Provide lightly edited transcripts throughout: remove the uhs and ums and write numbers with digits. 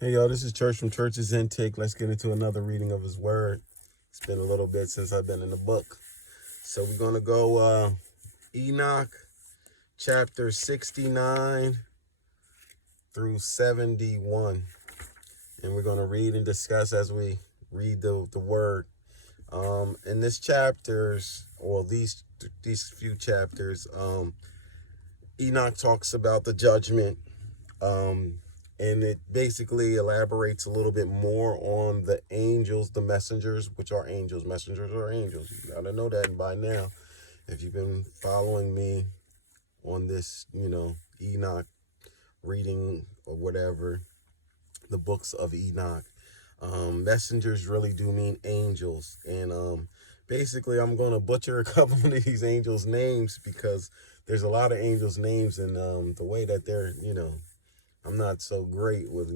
Hey y'all, this is Church from Church's Intake. Let's get into another reading of his word. It's been a little bit since I've been in the book. So we're going to go Enoch chapter 69 through 71. And we're going to read and discuss as we read the word. In this chapters, or these few chapters, Enoch talks about the judgment. And it basically elaborates a little bit more on the angels, the messengers, which are angels. Messengers are angels. You gotta know that by now. If you've been following me on this, Enoch reading or whatever, the books of Enoch, messengers really do mean angels. And basically, I'm going to butcher a couple of these angels' names because there's a lot of angels' names, and the way that they're, I'm not so great with,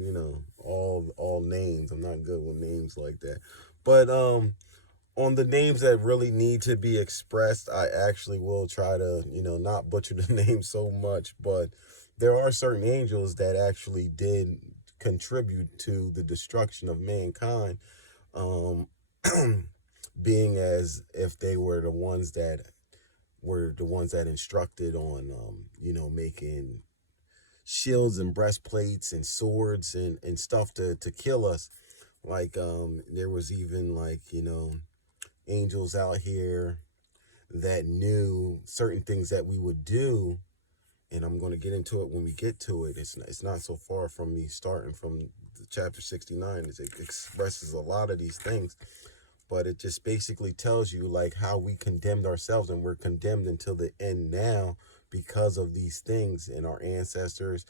all names. I'm not good with names like that. But on the names that really need to be expressed, I actually will try to, not butcher the name so much. But there are certain angels that actually did contribute to the destruction of mankind, um, being as if they were the ones that instructed on, making shields and breastplates and swords and stuff to kill us. Like there was even like, angels out here that knew certain things that we would do, and I'm going to get into it when we get to it. It's not so far from me starting from the chapter 69. It expresses a lot of these things, but it just basically tells you like how we condemned ourselves, and we're condemned until the end now because of these things and our ancestors,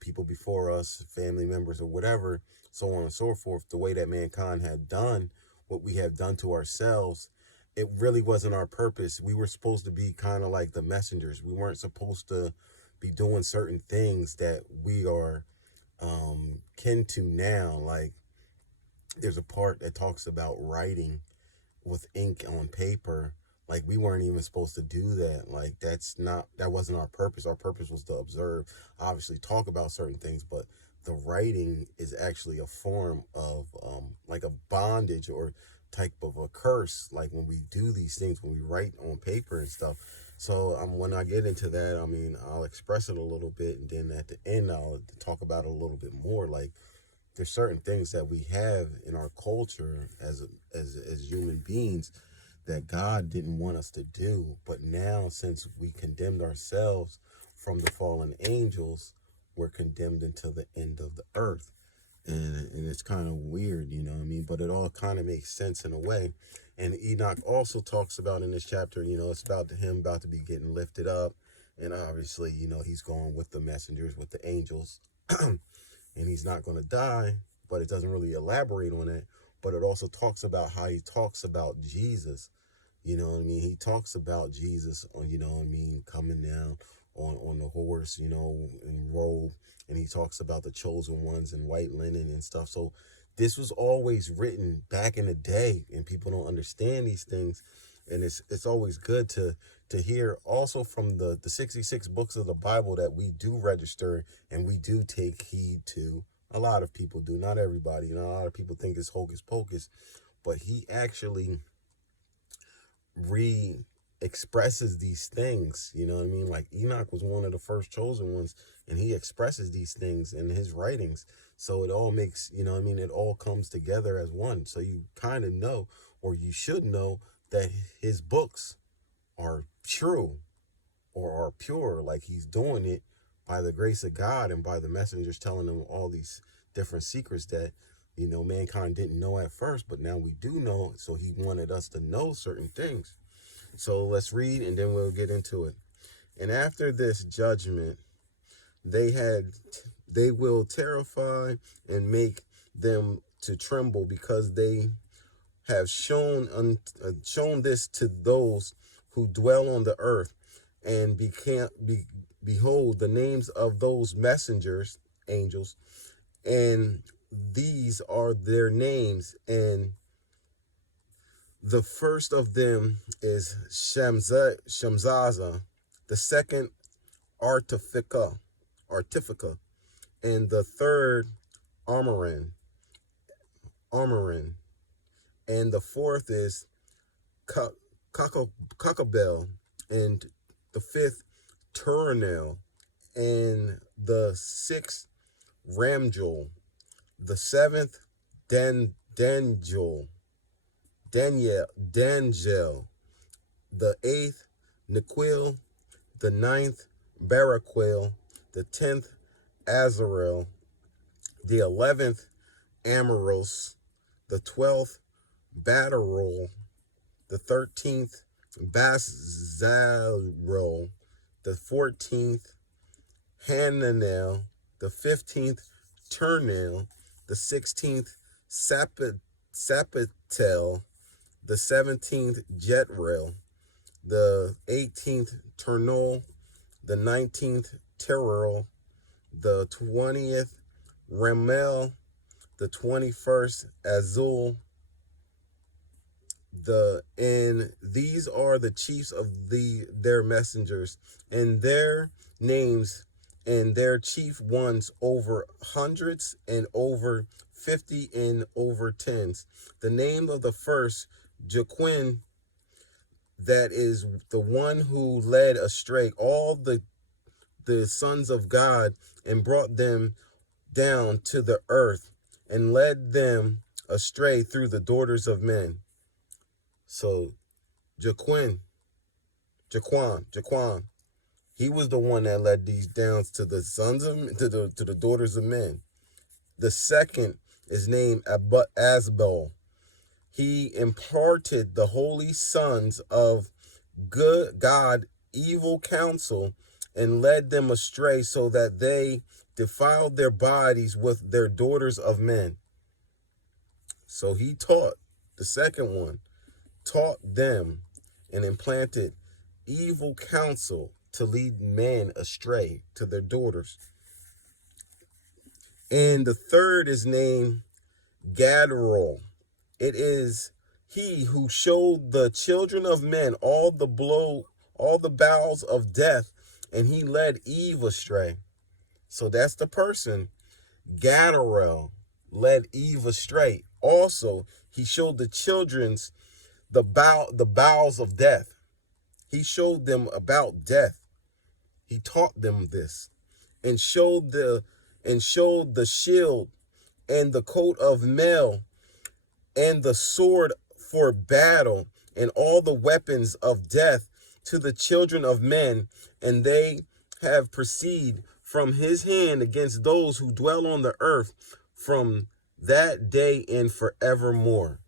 people before us, family members or whatever, so on and so forth. The way that mankind had done what we have done to ourselves, it really wasn't our purpose. We were supposed to be kind of like the messengers. We weren't supposed to be doing certain things that we are kin to now. Like there's a part that talks about writing with ink on paper. Like we weren't even supposed to do that. Like that wasn't our purpose. Our purpose was to observe, obviously talk about certain things, but the writing is actually a form of like a bondage or type of a curse. Like when we do these things, when we write on paper and stuff. So when I get into that, I mean, I'll express it a little bit, and then at the end I'll talk about it a little bit more. Like there's certain things that we have in our culture as human beings that God didn't want us to do, but now since we condemned ourselves from the fallen angels, we're condemned until the end of the earth. And it's kind of weird, you know what I mean? But it all kind of makes sense in a way. And Enoch also talks about in this chapter, it's about him about to be getting lifted up. And obviously, he's going with the messengers, with the angels. And he's not going to die, but it doesn't really elaborate on it. But it also talks about how he talks about Jesus. You know what I mean? He talks about Jesus, coming down on the horse, in robe. And he talks about the chosen ones in white linen and stuff. So this was always written back in the day, and people don't understand these things. And it's always good to hear also from the 66 books of the Bible that we do register and we do take heed to. A lot of people do, not everybody. A lot of people think it's hocus pocus, but he actually expresses these things. You know what I mean? Like Enoch was one of the first chosen ones, and he expresses these things in his writings. So it all makes, it all comes together as one. So you kind of know, or you should know, that his books are true or are pure. Like he's doing it by the grace of God and by the messengers telling them all these different secrets that, mankind didn't know at first, but now we do know. So he wanted us to know certain things. So let's read and then we'll get into it. And after this judgment, they will terrify and make them to tremble, because they have shown this to those who dwell on the earth, and behold the names of those messengers, angels, and these are their names. And the first of them is Shamzaza, the second Artifica, and the third Armorin, Armorin. And the fourth is Cockabel. And the fifth, Turanel. And the sixth, Ramjol. The seventh, Dangel. Dangel. The eighth, Nequil. The ninth, Baraquil. The 10th, Azarel. The 11th, Amoros. The 12th, Batarol. The 13th, Baszalel. The 14th, Hananel. The 15th, Turnel. The 16th, Sapatel. The 17th, Jetrel. The 18th, Turnol. The 19th, Terrell. The 20th, Ramel. The 21st, Azul. And these are the chiefs of their messengers, and their names, and their chief ones over hundreds, and over 50, and over tens. The name of the first, Jaquin, that is the one who led astray all the sons of God, and brought them down to the earth, and led them astray through the daughters of men. So Jaquan, he was the one that led these down to the sons of to the daughters of men. The second is named Asbel. He imparted the holy sons of good God evil counsel, and led them astray, so that they defiled their bodies with their daughters of men. So he taught, the second one, taught them and implanted evil counsel to lead men astray to their daughters. And the third is named Gadrol. It is he who showed the children of men all the bowels of death, and he led Eve astray. So that's the person. Gadarel led Eve astray. Also, he showed the children's the bowels of death. He showed them about death. He taught them this, and showed the shield, and the coat of mail, and the sword for battle, and all the weapons of death to the children of men, and they have proceeded from his hand against those who dwell on the earth from that day and forevermore.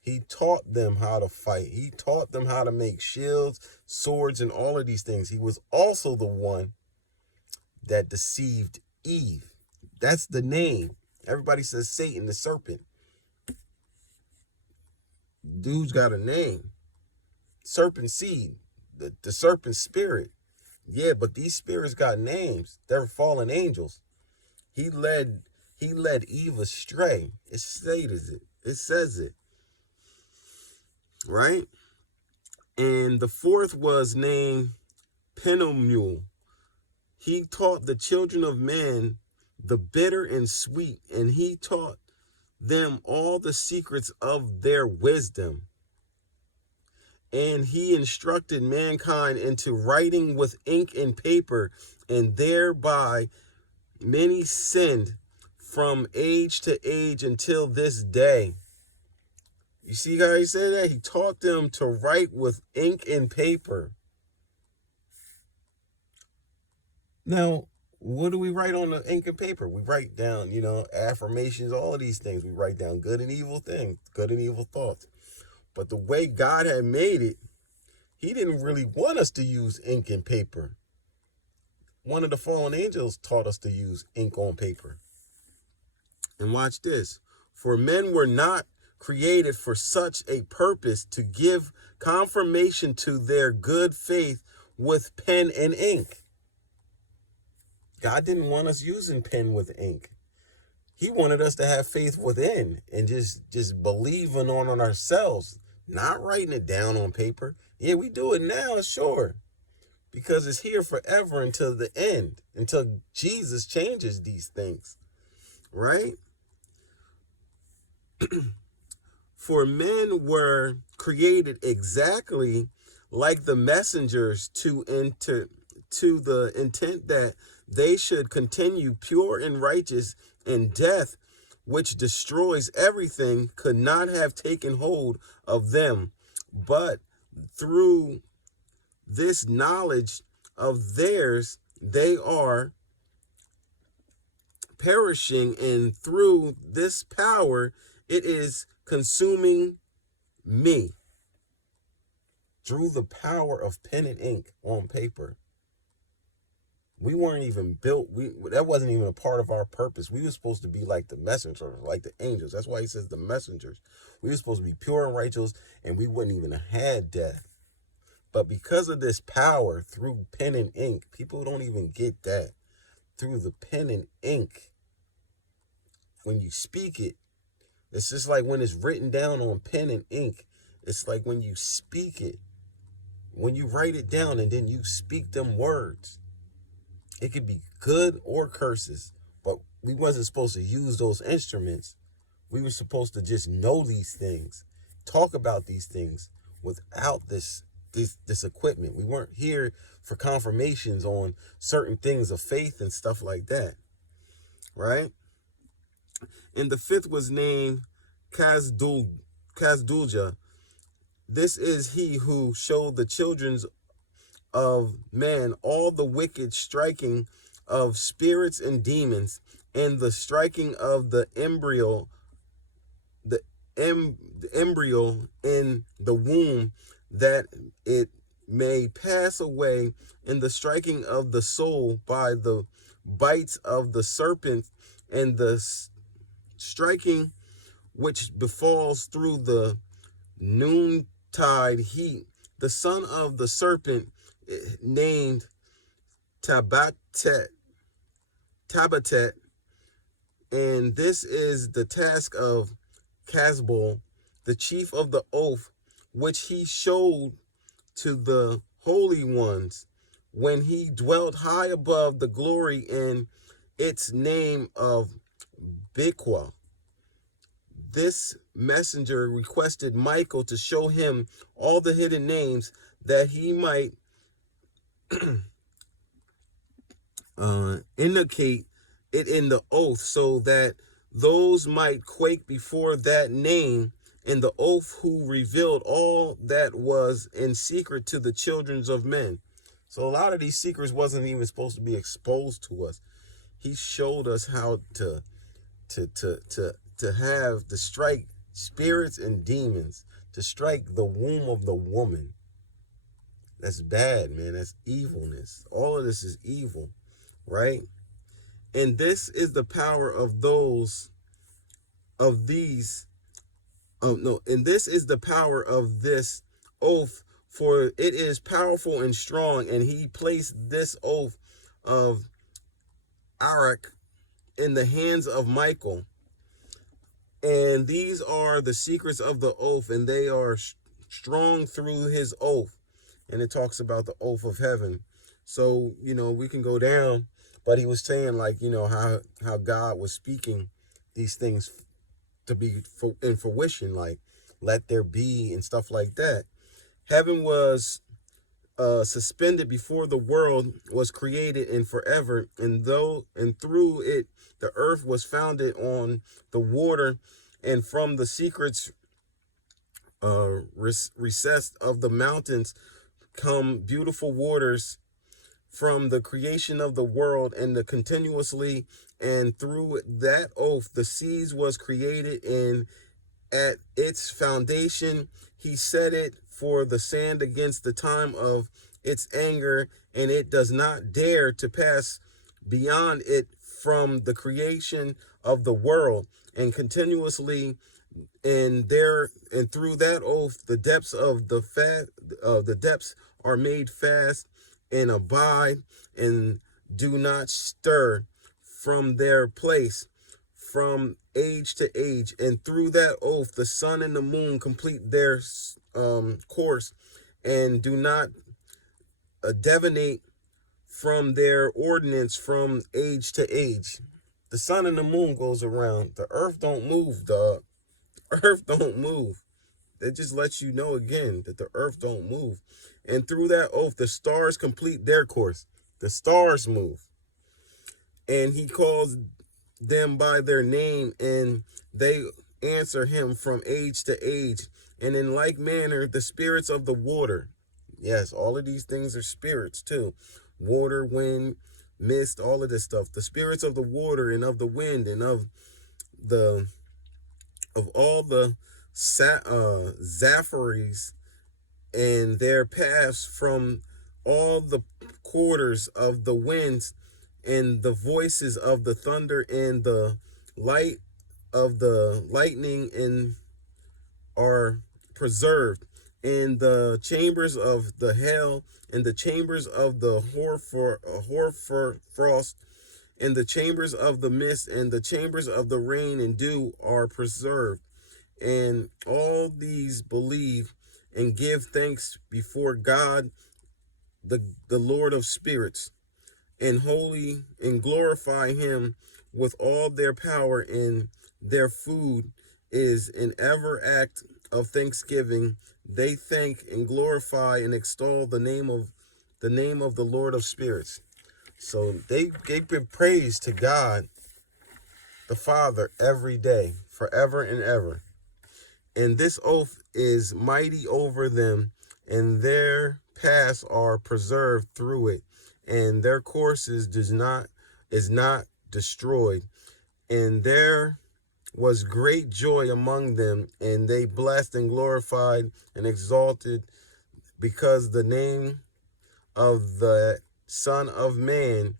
He taught them how to fight. He taught them how to make shields, swords, and all of these things. He was also the one that deceived Eve. That's the name. Everybody says Satan, the serpent. Dude's got a name. Serpent seed, the serpent spirit. Yeah, but these spirits got names. They're fallen angels. He led Eve astray. It says it. Right? And the fourth was named Penomule. He taught the children of men the bitter and sweet, and he taught them all the secrets of their wisdom. And he instructed mankind into writing with ink and paper, and thereby many sinned from age to age until this day. You see how he said that? He taught them to write with ink and paper. Now, what do we write on the ink and paper? We write down, affirmations, all of these things. We write down good and evil things, good and evil thoughts. But the way God had made it, he didn't really want us to use ink and paper. One of the fallen angels taught us to use ink on paper. And watch this. For men were not created for such a purpose, to give confirmation to their good faith with pen and ink. God didn't want us using pen with ink. He wanted us to have faith within and just believing on ourselves, not writing it down on paper. Yeah, we do it now, sure, because it's here forever until the end, until Jesus changes these things, right? For men were created exactly like the messengers to the intent that they should continue pure and righteous, and death, which destroys everything, could not have taken hold of them. But through this knowledge of theirs, they are perishing, and through this power, it is consuming me. Through the power of pen and ink on paper. We weren't even built. That wasn't even a part of our purpose. We were supposed to be like the messengers, like the angels. That's why he says the messengers. We were supposed to be pure and righteous, and we wouldn't even have had death. But because of this power through pen and ink, people don't even get that. Through the pen and ink, when you speak it, it's just like when it's written down on pen and ink. It's like when you speak it, when you write it down and then you speak them words. It could be good or curses, but we wasn't supposed to use those instruments. We were supposed to just know these things, talk about these things without this equipment. We weren't here for confirmations on certain things of faith and stuff like that, right? And the fifth was named Kazdulja. This is he who showed the children of man all the wicked striking of spirits and demons, and the striking of the embryo in the womb, that it may pass away, and the striking of the soul by the bites of the serpent, and the striking which befalls through the noontide heat. The son of the serpent, named Tabatet, and this is the task of Casbol, the chief of the oath, which he showed to the holy ones when he dwelt high above the glory in its name of Biqua. This messenger requested Michael to show him all the hidden names, that he might indicate it in the oath, so that those might quake before that name, and the oath who revealed all that was in secret to the children of men. So a lot of these secrets wasn't even supposed to be exposed to us. He showed us how to have to strike spirits and demons, to strike the womb of the woman. That's bad, man. That's evilness. All of this is evil, right? And this is the power of and this is the power of this oath, for it is powerful and strong. And he placed this oath of Arak in the hands of Michael. And these are the secrets of the oath, and they are strong through his oath. And it talks about the oath of heaven. So, we can go down, but he was saying, like, how God was speaking these things to be in fruition, like, let there be and stuff like that. Heaven was suspended before the world was created and forever, and through it the earth was founded on the water, and from the secrets recessed of the mountains come beautiful waters, from the creation of the world and the continuously, and through that oath the seas was created, and at its foundation he set it for the sand against the time of its anger, and it does not dare to pass beyond it from the creation of the world, and continuously, and through that oath the depths of the depths are made fast and abide, and do not stir from their place from age to age. And through that oath the sun and the moon complete their course, and do not divinate from their ordinance from age to age. The sun and the moon goes around. The earth don't move, dog. Earth don't move. That just lets you know again that the earth don't move. And through that oath, the stars complete their course. The stars move. And he calls them by their name, and they answer him from age to age. And in like manner, the spirits of the water. Yes, all of these things are spirits too. Water, wind, mist, all of this stuff. The spirits of the water and of the wind and the of all the Zapharies and their paths from all the quarters of the winds and the voices of the thunder and the light of the lightning and are preserved in the chambers of the hell and the chambers of the frost and the chambers of the mist and the chambers of the rain and dew are preserved. And all these believe and give thanks before God, the Lord of spirits, and holy and glorify him with all their power, and their food is an ever act of thanksgiving. They thank and glorify and extol the name of the Lord of spirits. So they give praise to God the Father every day, forever and ever. And this oath is mighty over them, and their paths are preserved through it, and their courses is not destroyed. And there was great joy among them, and they blessed and glorified and exalted, because the name of the Son of Man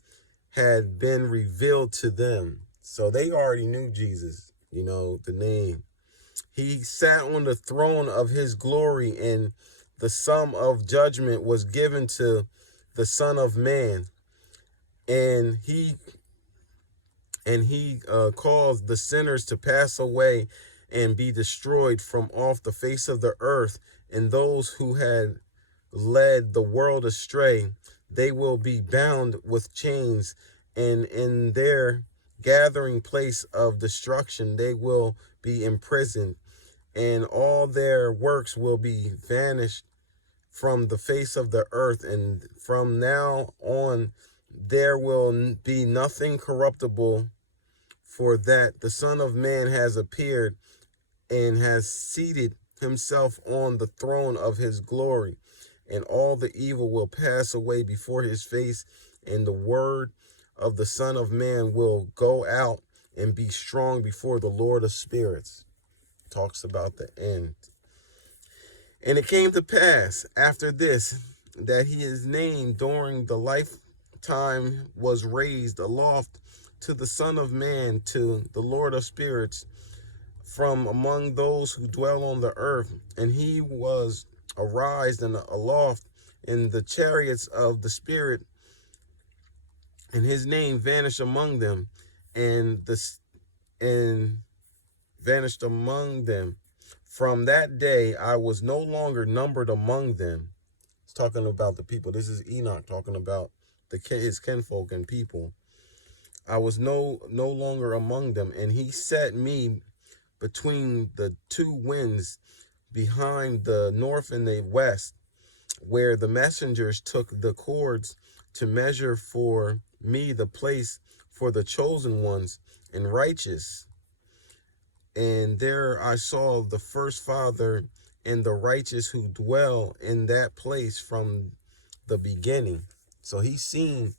had been revealed to them. So they already knew Jesus, the name. He sat on the throne of his glory, and the sum of judgment was given to the Son of Man. And he caused the sinners to pass away and be destroyed from off the face of the earth. And those who had led the world astray, they will be bound with chains, and in their gathering place of destruction they will be imprisoned, and all their works will be vanished from the face of the earth. And from now on there will be nothing corruptible, for that the Son of Man has appeared and has seated himself on the throne of his glory. And all the evil will pass away before his face, and the word of the Son of Man will go out and be strong before the Lord of spirits. Talks about the end. And it came to pass after this, that his name during the lifetime was raised aloft to the Son of Man, to the Lord of spirits, from among those who dwell on the earth. And he was arised and aloft in the chariots of the spirit, and his name vanished among them, and vanished among them. From that day I was no longer numbered among them. It's talking about the people. This is Enoch talking about his kinfolk and people. I was no longer among them, and he set me between the two winds, behind the north and the west, where the messengers took the cords to measure for me the place for the chosen ones and righteous. And there I saw the first father and the righteous who dwell in that place from the beginning. So he's seen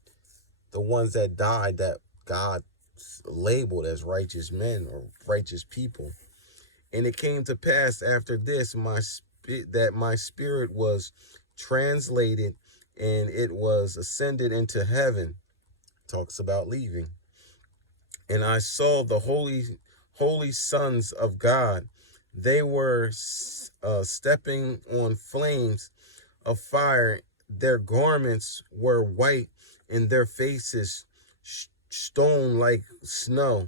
the ones that died that God labeled as righteous men or righteous people. And it came to pass after this, that my spirit was translated, and it was ascended into heaven. Talks about leaving. And I saw the holy sons of God. They were stepping on flames of fire. Their garments were white, and their faces stone like snow.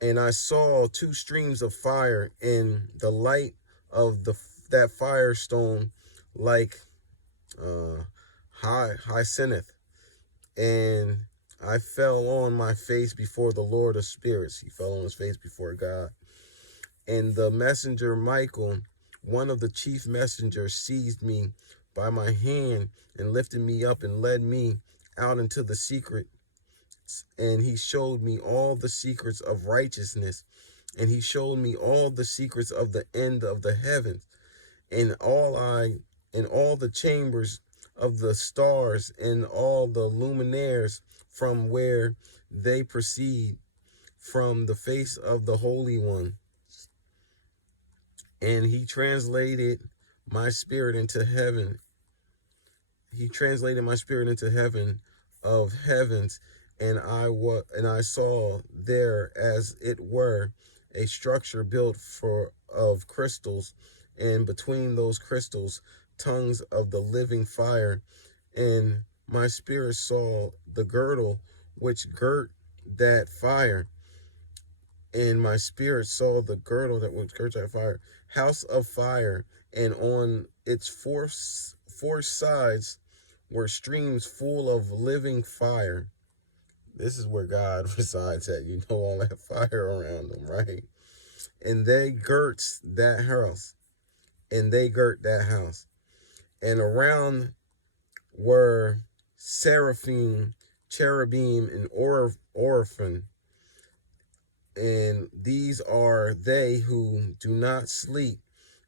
And I saw two streams of fire, and the light of that firestone like hyacinth. And I fell on my face before the Lord of spirits. He fell on his face before God. And the messenger Michael, one of the chief messengers, seized me by my hand and lifted me up and led me out into the secret. And he showed me all the secrets of righteousness. And he showed me all the secrets of the end of the heavens. And all the chambers of the stars and all the luminaires from where they proceed from the face of the Holy One. And he translated my spirit into heaven. He translated my spirit into heaven of heavens, and I saw there as it were a structure built of crystals, and between those crystals tongues of the living fire. And my spirit saw the girdle which girt that fire. And my spirit saw the girdle that which girt that fire, house of fire, and on its four sides were streams full of living fire. This is where God resides at. You know, all that fire around them, right? And they girt that house. And they girt that house. And around were seraphim, cherubim, and oraphim. And these are they who do not sleep,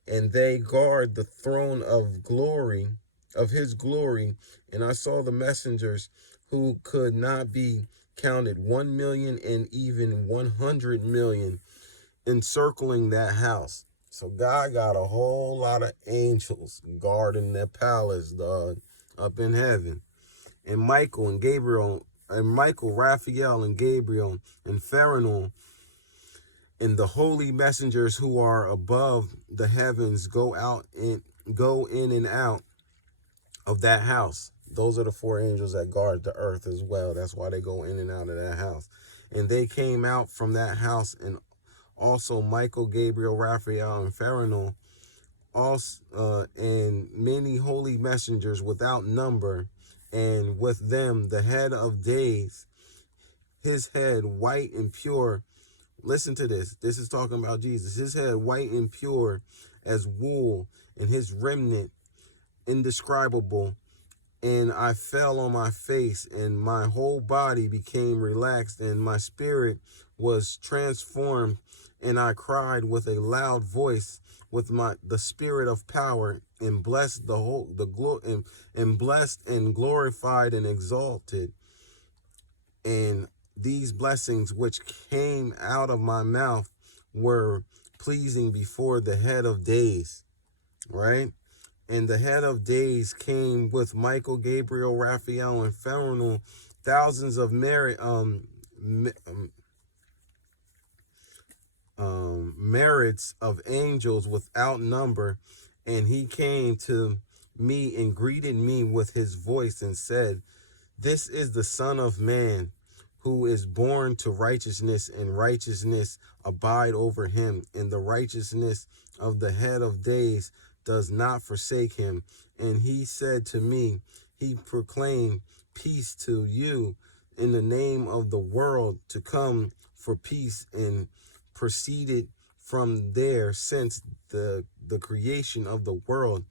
and they guard the throne of glory, of his glory. And I saw the messengers who could not be counted, 1,000,000 and even 100,000,000, encircling that house. So God got a whole lot of angels guarding that palace, dog, up in heaven. And Michael, Raphael, and Gabriel, and Pharonah, and the holy messengers who are above the heavens go in and out of that house. Those are the four angels that guard the earth as well. That's why they go in and out of that house. And they came out from that house, and also Michael, Gabriel, Raphael, and Pharonah, also, and many holy messengers without number, and with them the head of days, his head white and pure. Listen to this. This is talking about Jesus. His head white and pure as wool, and his remnant indescribable. And I fell on my face, and my whole body became relaxed, and my spirit was transformed, and I cried with a loud voice with the spirit of power, and blessed and blessed and glorified and exalted. And these blessings which came out of my mouth were pleasing before the head of days, right? And the head of days came with Michael, Gabriel, Raphael, and Pharonah, thousands of merits of angels without number. And he came to me and greeted me with his voice and said, "This is the Son of Man, who is born to righteousness, and righteousness abide over him. And the righteousness of the head of days does not forsake him." And he said to me, he proclaimed peace to you in the name of the world to come for peace, and proceeded from there since the creation of the world.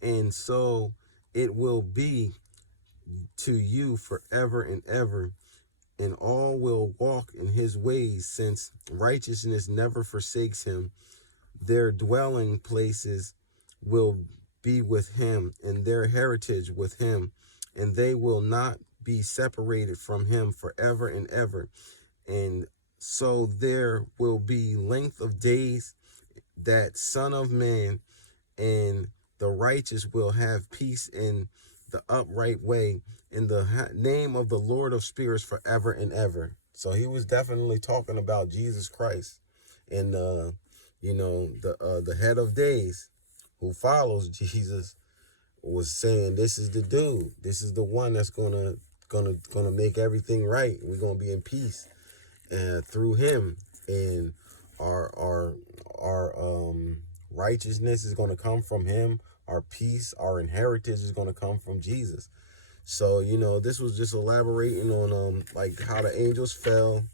And so it will be to you forever and ever. And all will walk in his ways, since righteousness never forsakes him. Their dwelling places will be with him, and their heritage with him, and they will not be separated from him forever and ever. And so there will be length of days, that Son of Man, and the righteous will have peace in the upright way, in the name of the Lord of spirits forever and ever. So he was definitely talking about Jesus Christ, and the head of days, who follows Jesus, was saying, this is the dude. This is the one that's gonna make everything right. We're gonna be in peace through him, and our righteousness is gonna come from him. Our peace, our inheritance is gonna come from Jesus. So this was just elaborating on like how the angels fell,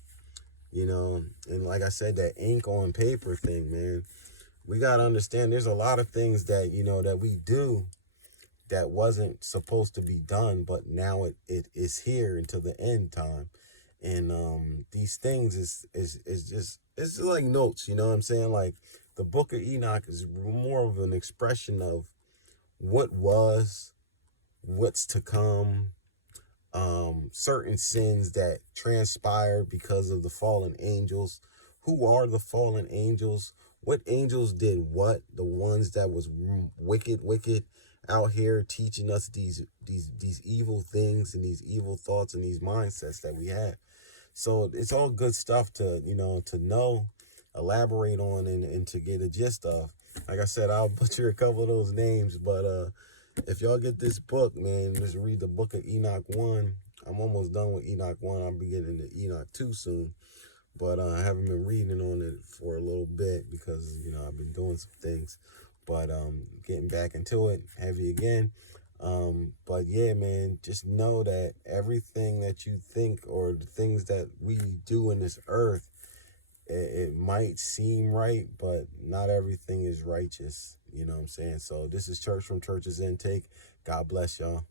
And like I said, that ink on paper thing, man, we got to understand there's a lot of things that, that we do that wasn't supposed to be done, but now it is here until the end time. And these things is just, it's just like notes, you know what I'm saying? Like the book of Enoch is more of an expression of what was, what's to come, certain sins that transpired because of the fallen angels. Who are the fallen angels? What angels did what? The ones that was wicked out here teaching us these evil things and these evil thoughts and these mindsets that we have. So it's all good stuff to to know, elaborate on, and to get a gist of. Like I said, I'll butcher a couple of those names, but if y'all get this book, man, just read the book of Enoch 1. I'm almost done with Enoch 1. I'll be getting into Enoch 2 soon. But I haven't been reading on it for a little bit because, I've been doing some things. But getting back into it heavy again. But yeah, man, just know that everything that you think or the things that we do in this earth, it might seem right, but not everything is righteous. You know what I'm saying? So this is Church from Church's Intake. God bless y'all.